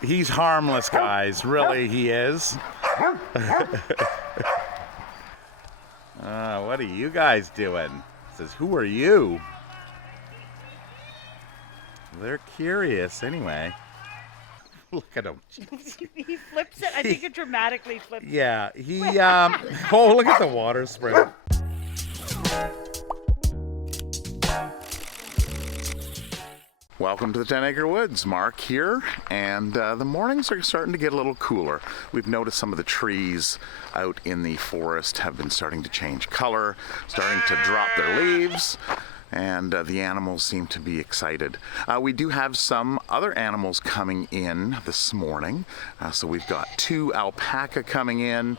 He's harmless, guys. Really, he is. What are you guys doing? Says, who are you? They're curious anyway. Look at him. He flips it. I think it dramatically flips it. Yeah, he, oh, look at the water spray. Welcome to the 10 Acre Woods. Mark here, and the mornings are starting to get a little cooler. We've noticed some of the trees out in the forest have been starting to change color, starting to drop their leaves, and the animals seem to be excited. We do have some other animals coming in this morning. So we've got 2 alpaca coming in,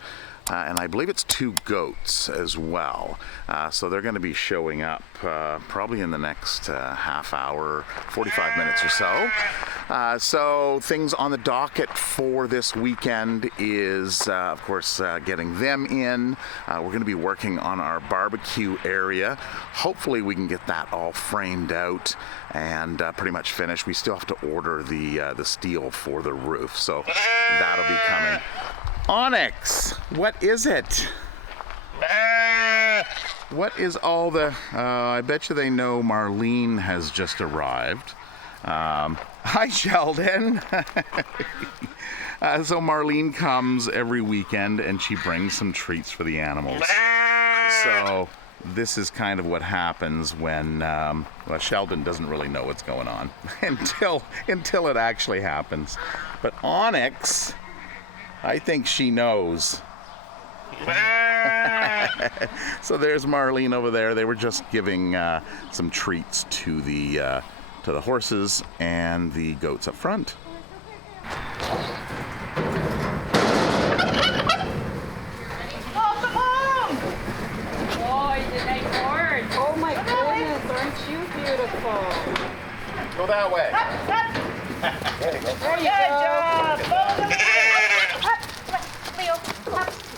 and I believe it's 2 goats as well. So they're going to be showing up probably in the next half hour, 45 minutes or so. So things on the docket for this weekend is, of course, getting them in. We're going to be working on our barbecue area. Hopefully we can get that all framed out and pretty much finished. We still have to order the steel for the roof, so that'll be coming. Onyx, what is it? What is all the... I bet you they know Marlene has just arrived. Hi, Sheldon. So Marlene comes every weekend and she brings some treats for the animals. So this is kind of what happens when well, Sheldon doesn't really know what's going on until it actually happens. But Onyx, I think she knows. So there's Marlene over there. They were just giving some treats to the horses and the goats up front. Welcome home! Oh, you did nice horn. Oh my goodness, aren't you beautiful? Go that way. There you go. There you Good go. job!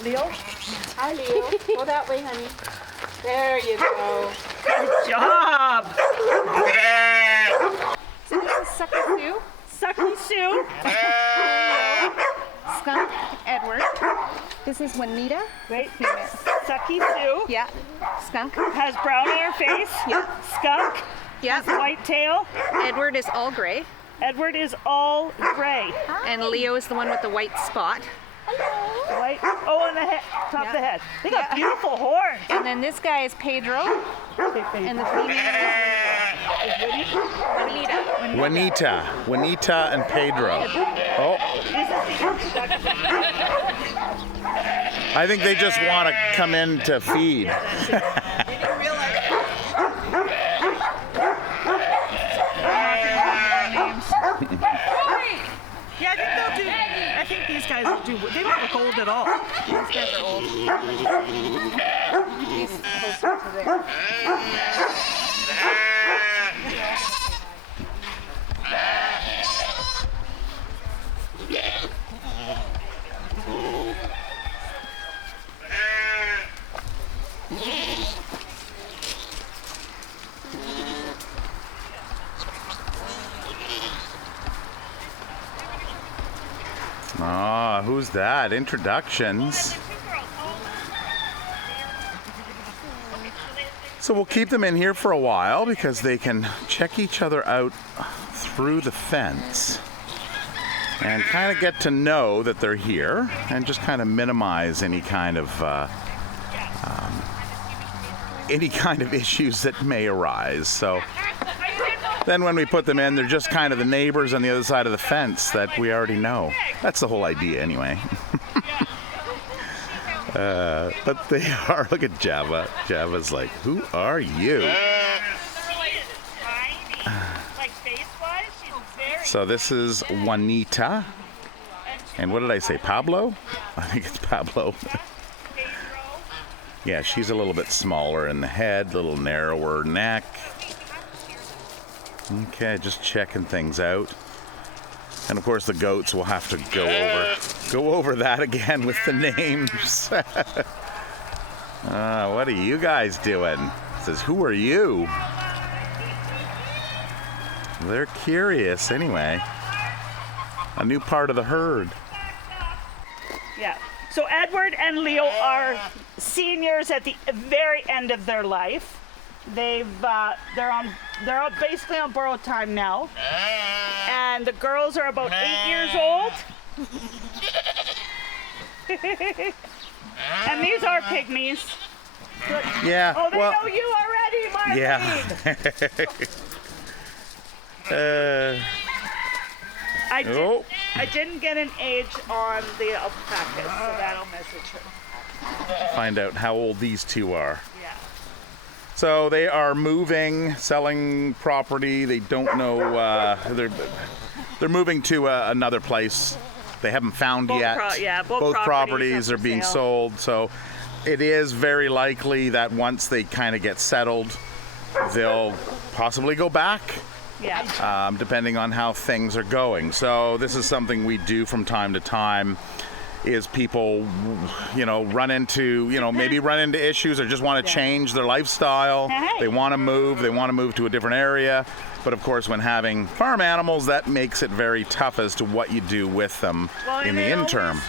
Leo. Hi, Leo. Go that way, honey. There you go. Good job! So this is Sucky Sue, Sucky Sue. Skunk, Edward. This is Wanita. Wait, Sucky Sue Yeah. Skunk. has brown on her face. Yeah. Skunk Yeah. has white tail. Edward is all gray. Edward is all gray. And Leo is the one with the white spot. White. Oh, on the head, top of the head. They got beautiful horns. And then this guy is Pedro. And the female is Wanita. Wanita and Pedro. Oh, I think they just want to come in to feed. Yeah, I think they'll do. I think these guys will do. They don't look old at all. These guys are old. He's closer to there. Ah, who's that? Introductions. So we'll keep them in here for a while because they can check each other out through the fence and kind of get to know that they're here and just kind of minimize any kind of issues that may arise. So then when we put them in, they're just kind of the neighbors on the other side of the fence that we already know. That's the whole idea anyway. But they are, look at Java. Java's like, who are you? So this is Wanita. And what did I say, Pablo? I think it's Pablo. Yeah, she's a little bit smaller in the head, a little narrower neck. Okay, just checking things out. And of course the goats will have to go over that again with the names. What are you guys doing? It says, who are you? They're curious anyway. A new part of the herd. Yeah. So Edward and Leo are seniors at the very end of their life. They're basically on borrowed time now, and the girls are about 8 years old. And these are pygmies. Yeah. Oh, they well, know you already, Marlene. Yeah. I didn't get an age on the alpaca, so that'll message her. Find out how old these two are. Yeah. So they are moving, selling property. They don't know. They're moving to another place. They haven't found yet. Both properties are are being sale. sold. So it is very likely that once they kind of get settled, they'll possibly go back. Yeah. Depending on how things are going. So this is something we do from time to time, is people, run into issues or just want to change their lifestyle. Hey. They want to move to a different area. But of course, when having farm animals, that makes it very tough as to what you do with them in the interim.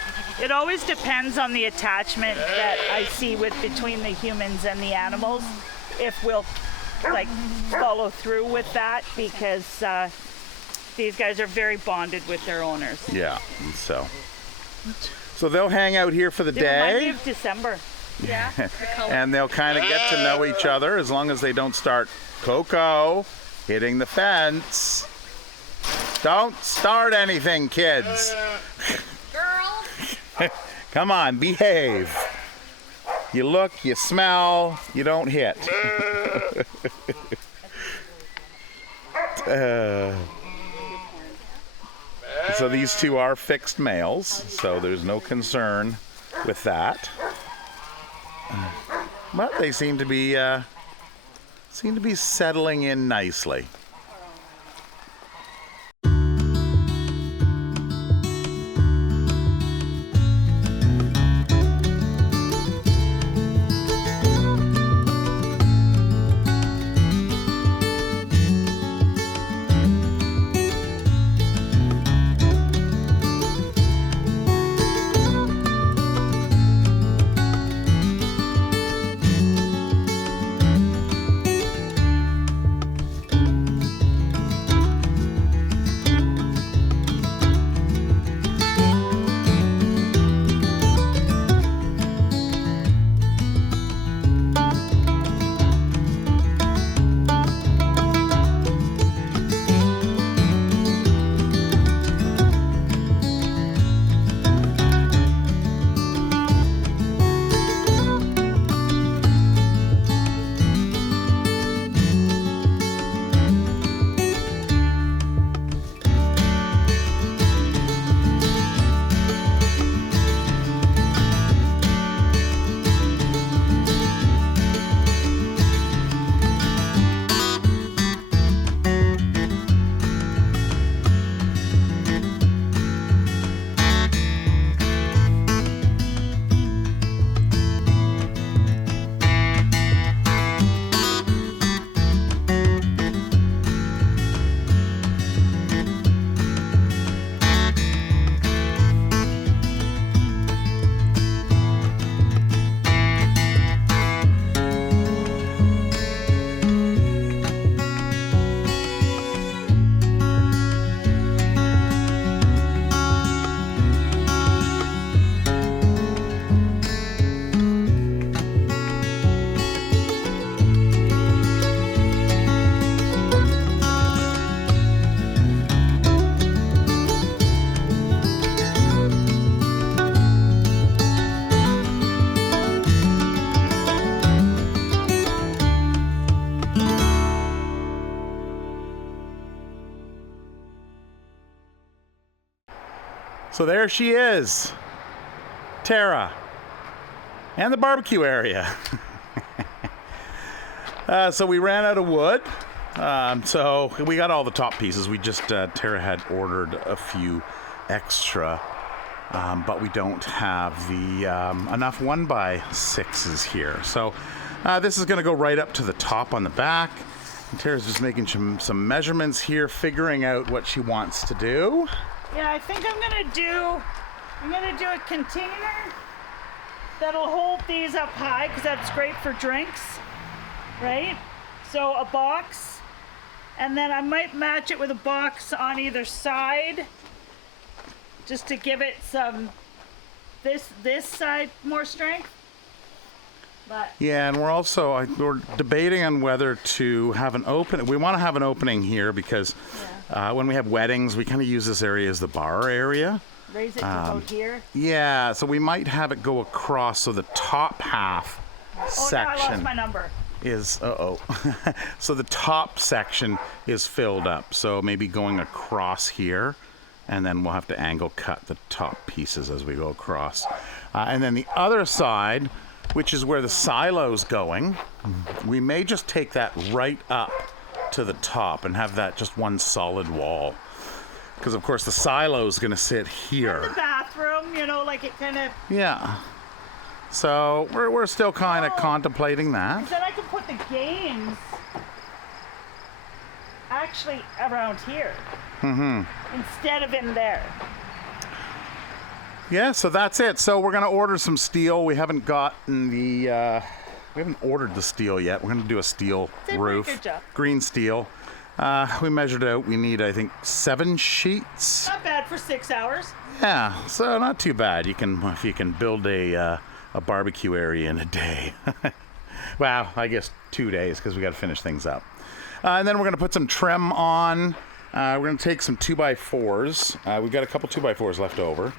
It always depends on the attachment that I see between the humans and the animals. If we'll follow through with that, because these guys are very bonded with their owners. Yeah, and so they'll hang out here for the They remind me day, of December. Yeah. The color. and they'll kind of get to know each other as long as they don't start hitting the fence. Don't start anything, kids. Girl. Come on, behave. You look, you smell, you don't hit. So these two are fixed males, so there's no concern with that. But they seem to be settling in nicely. So there she is, Tara, and the barbecue area. So we ran out of wood, so we got all the top pieces. We just, Tara had ordered a few extra, but we don't have the enough 1x6s here. So this is gonna go right up to the top on the back. And Tara's just making some measurements here, figuring out what she wants to do. Yeah, I think I'm gonna do a container that'll hold these up high because that's great for drinks, right? So a box, and then I might match it with a box on either side just to give it some this side more strength. But Yeah, and we're debating on whether to have an open. We want to have an opening here because when we have weddings, we kind of use this area as the bar area. raise it to about here. Yeah, so we might have it go across so the top half Oh, section no, I lost my number. is so the top section is filled up. So maybe going across here, and then we'll have to angle cut the top pieces as we go across. And then the other side, which is where the silo's going, we may just take that right up to the top and have that just one solid wall. Because of course the silo's gonna sit The here. bathroom, you know, like it kind of. Yeah. So we're still kind of contemplating that. Then I can put the games actually around here instead of in there. Yeah, so that's it. So we're gonna order some steel. We haven't gotten the, we haven't ordered the steel yet. We're gonna do a steel Did a roof, good job. green steel. We measured out. We need, I think, 7 sheets. Not bad for 6 hours. Yeah, so not too bad. You can build a barbecue area in a day. Well, I guess 2 days because we got to finish things up. And then we're gonna put some trim on. We're gonna take some 2x4s. We've got a couple 2x4s left over.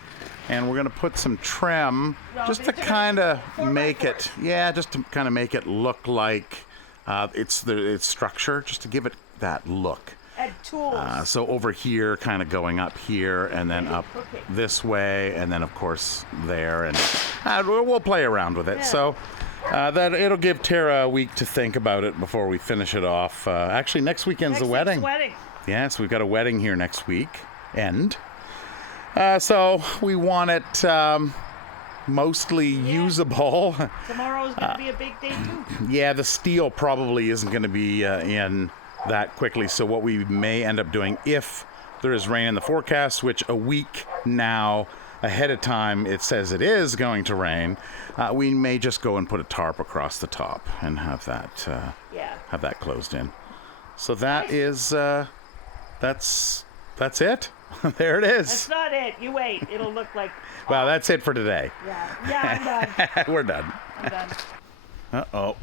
And we're gonna put some trim Well, just to these are gonna kind of be 4x4s. make it, just to kind of make it look like it's structure, just to give it that look. Add tools. So over here, kind of going up here, and then up Okay. this way, and then of course there, and we'll play around with it. Yeah. So that it'll give Tara a week to think about it before we finish it off. Actually, next weekend's Next the week's wedding. wedding. Yes, we've got a wedding here next week. So we want it mostly usable. Tomorrow's gonna be a big day too. Yeah, the steel probably isn't going to be in that quickly. So what we may end up doing, if there is rain in the forecast, which a week now ahead of time it says it is going to rain, we may just go and put a tarp across the top and have that Yeah. have that closed in. So that is that's it. There it is. That's not it. You wait. It'll look like. Well, that's it for today. Yeah, I'm done. We're done. I'm done. Uh-oh.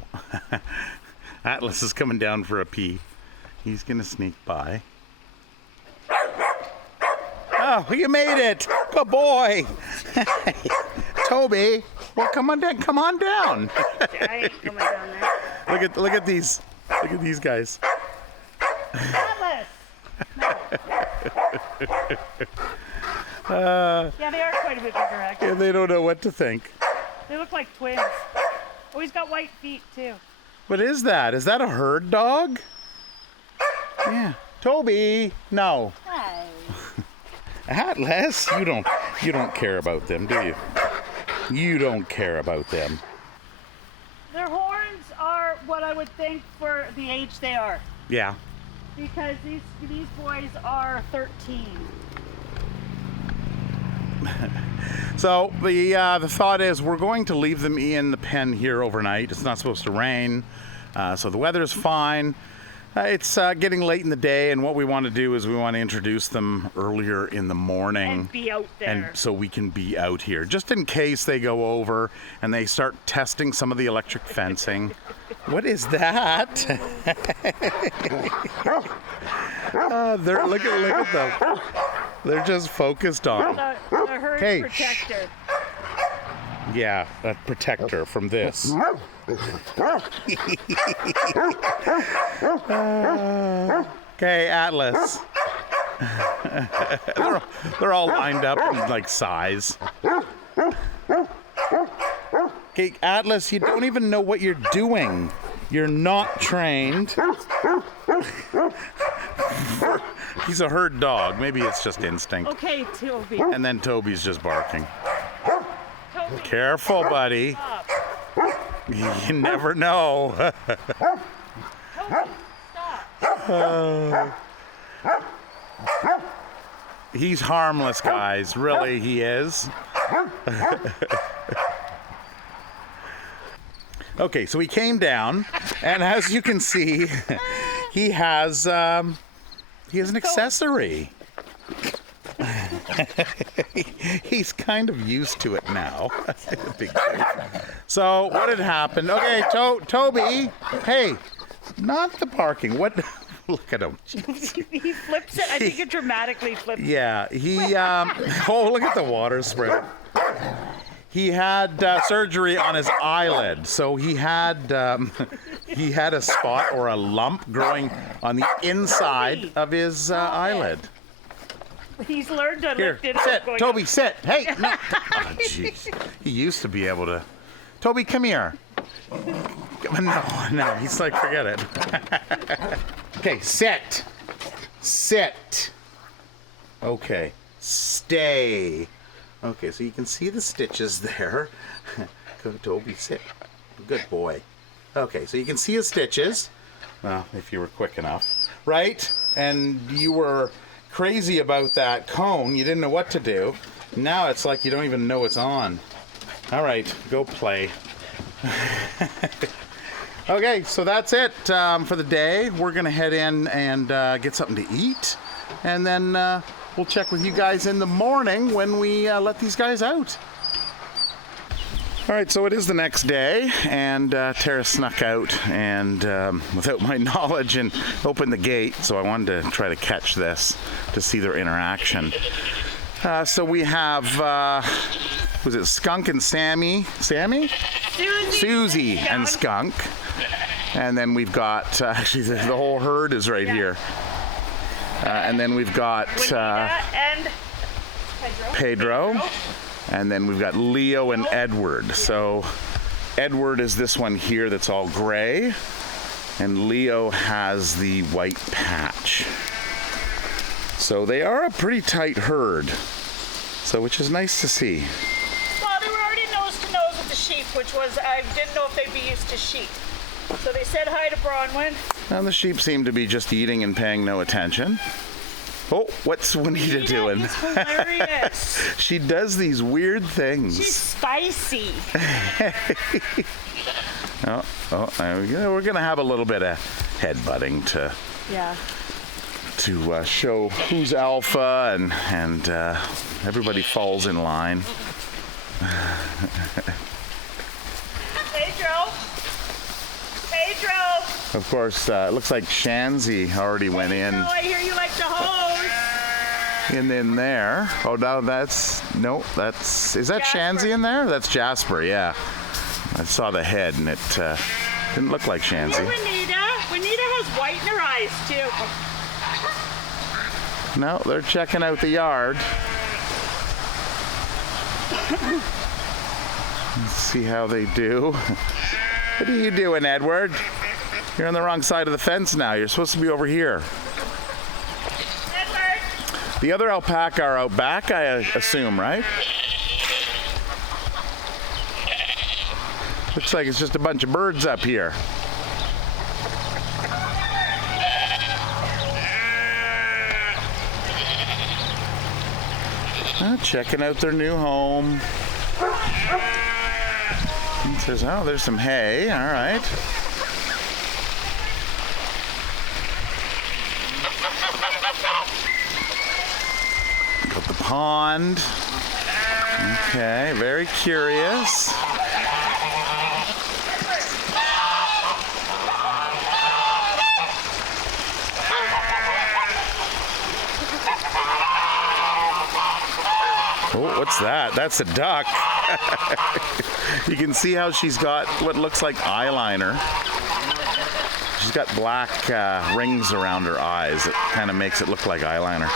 Atlas is coming down for a pee. He's gonna sneak by. Oh, you made it! Good boy! Toby, well, come on down. Come on down. I ain't coming down there. Look at these guys. Atlas. Yeah, they are quite a bit bigger actually. And they don't know what to think. They look like twins. Oh, he's got white feet too. What is that? Is that a herd dog? Yeah. Toby, no. Hi. Atlas, you don't care about them, do you? You don't care about them. Their horns are what I would think for the age they are, Yeah. because these boys are 13. So the thought is we're going to leave them in the pen here overnight. It's not supposed to rain, so the weather's fine. It's getting late in the day, and what we want to do is we want to introduce them earlier in the morning. And be out there. And so we can be out here, just in case they go over and they start testing some of the electric fencing. What is that? Look at them. They're just focused on. The herd Hey, protector. Yeah, a protector from this. Okay, Atlas. They're all lined up in like size. Okay, Atlas, you don't even know what you're doing. You're not trained. He's a herd dog. Maybe it's just instinct. Okay, Toby. And then Toby's just barking. Toby, Careful, buddy. stop. You never know. Toby, stop. He's harmless, guys. Really, he is. Okay, so he came down, and as you can see, he has an accessory. He's kind of used to it now. Big boy. So what had happened? Okay, Toby. Hey, not the parking. What? Look at him. He flips it. I think it dramatically flips. Yeah, he. Oh, look at the water spray. He had surgery on his eyelid, so he had a spot or a lump growing on the inside of his eyelid. He's learned to Here, lift it sit, up. Going Toby, sit. Hey, no. Oh, jeez. He used to be able to. Toby, come here. No, he's like, forget it. Okay, sit. Sit. Okay, stay. Okay, so you can see the stitches there. Go, Toby, sit. Good boy. Okay, so you can see his stitches. Well, if you were quick enough. Right? And you were crazy about that cone. You didn't know what to do. Now it's like you don't even know it's on. All right, go play. Okay, so that's it for the day. We're going to head in and get something to eat. And then we'll check with you guys in the morning when we let these guys out. All right, so it is the next day, and Tara snuck out and without my knowledge and opened the gate, so I wanted to try to catch this to see their interaction. So we have, was it Skunk and Sammy? Susie and Skunk. And then we've got, actually the whole herd is right here. And then we've got and Pedro. And then we've got Leo and Edward. So Edward is this one here that's all gray. And Leo has the white patch. So they are a pretty tight herd. So which is nice to see. well, they were already nose to nose with the sheep, which was, I didn't know if they'd be used to sheep. So they said hi to Bronwyn. And the sheep seem to be just eating and paying no attention. Oh, what's Wanita doing? Is hilarious. She does these weird things. She's spicy. Oh, there we go. We're going to have a little bit of headbutting to show who's alpha and everybody falls in line. Pedro. Of course, it looks like Shanzi already went in. Pedro, I hear you like to hose. In there. Oh, no, is that Shanzi in there? That's Jasper, yeah. I saw the head and it didn't look like Shanzi. Wanita has white in her eyes too. No, they're checking out the yard. Let's see how they do. What are you doing, Edward? You're on the wrong side of the fence now. You're supposed to be over here. Edward. The other alpaca are out back, I assume, right? Looks like it's just a bunch of birds up here. Checking out their new home. It says, oh, there's some hay. All right. Got the pond. Okay, very curious. Oh, what's that? That's a duck. You can see how she's got what looks like eyeliner. She's got black rings around her eyes. It kind of makes it look like eyeliner.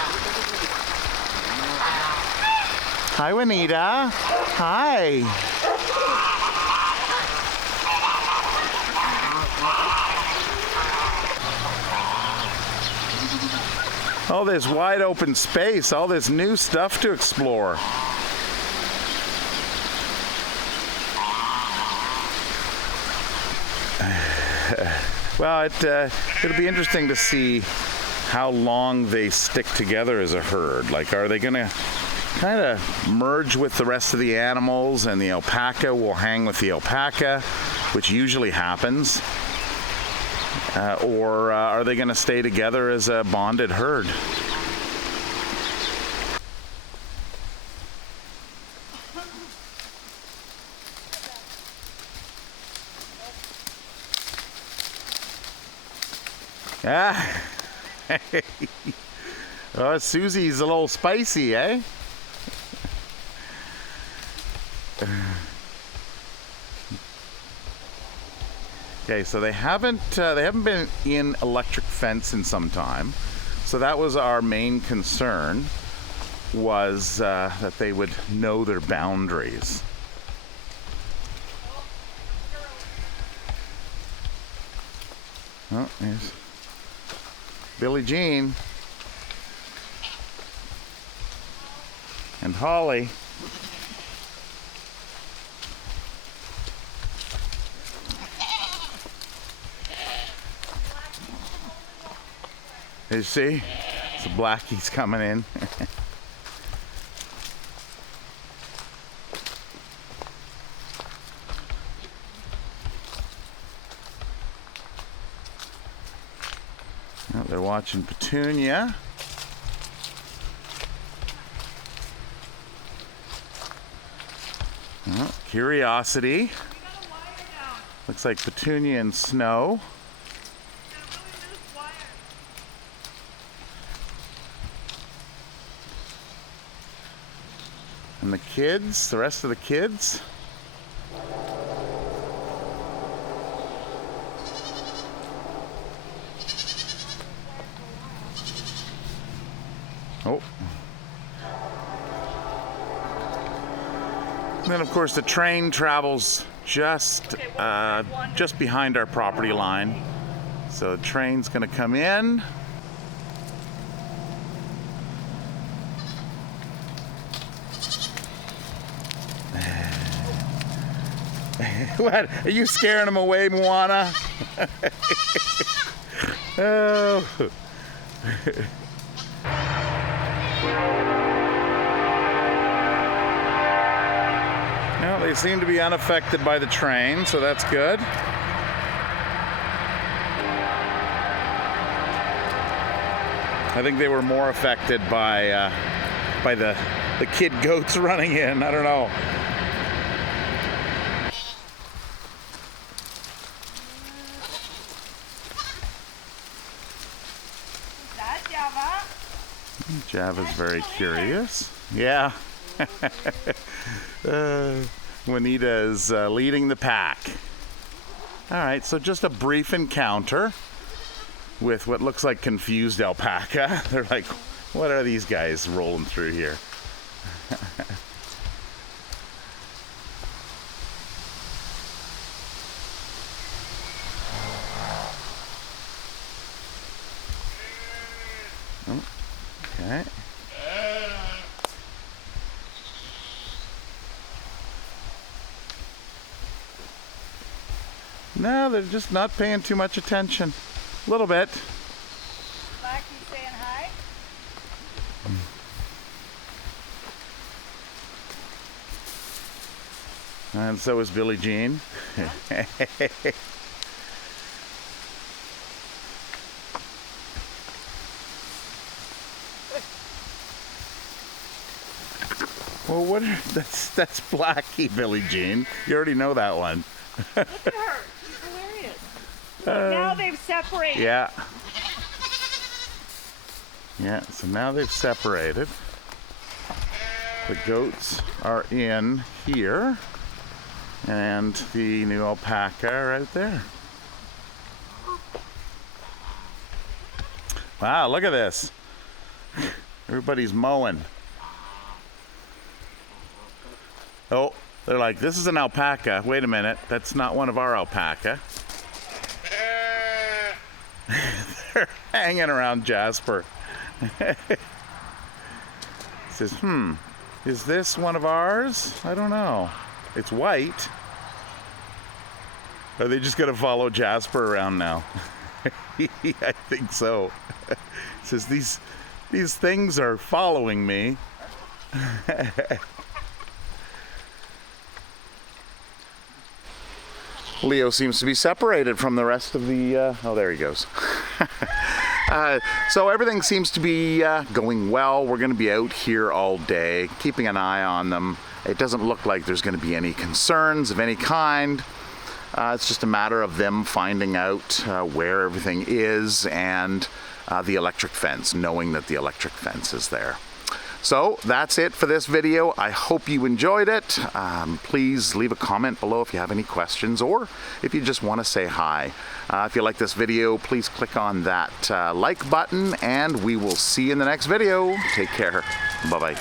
Hi, Wanita. Hi. All this wide open space, all this new stuff to explore. Well, it'll be interesting to see how long they stick together as a herd. Like, are they gonna kind of merge with the rest of the animals and the alpaca will hang with the alpaca, which usually happens? Or are they gonna stay together as a bonded herd? Ah. Oh, Susie's a little spicy, eh? Okay, so they haven't been in electric fence in some time. So that was our main concern, was that they would know their boundaries. Oh, there's Billie Jean and Holly. You see? It's the blackies coming in. Oh, they're watching Petunia. Oh, Curiosity. Looks like Petunia and Snow. And the kids, the rest of the kids. Oh. And then of course the train travels just behind our property line. So the train's gonna come in. What? Are you scaring them away, Moana? Oh. Well, they seem to be unaffected by the train, so that's good. I think they were more affected by the kid goats running in. I don't know. Java's very curious. Yeah. Wanita is leading the pack. All right, so just a brief encounter with what looks like confused alpaca. They're like, what are these guys rolling through here? Okay. No, they're just not paying too much attention. A little bit. Blackie saying hi. And so is Billie Jean. Well, that's Blackie, Billie Jean. You already know that one. Look at her. She's hilarious. Now they've separated. Yeah. Yeah, so now they've separated. The goats are in here, and the new alpaca are out there. Wow, look at this. Everybody's mowing. Oh, they're like, this is an alpaca. Wait a minute, that's not one of our alpaca. They're hanging around Jasper. Says, is this one of ours? I don't know. It's white. Are they just gonna follow Jasper around now? I think so. It says these things are following me. Leo seems to be separated from the rest of the, oh, there he goes. So everything seems to be going well. We're going to be out here all day, keeping an eye on them. It doesn't look like there's going to be any concerns of any kind. It's just a matter of them finding out where everything is and the electric fence, knowing that the electric fence is there. So that's it for this video. I hope you enjoyed it. Please leave a comment below if you have any questions or if you just want to say hi. If you like this video, please click on that like button and we will see you in the next video. Take care. Bye-bye.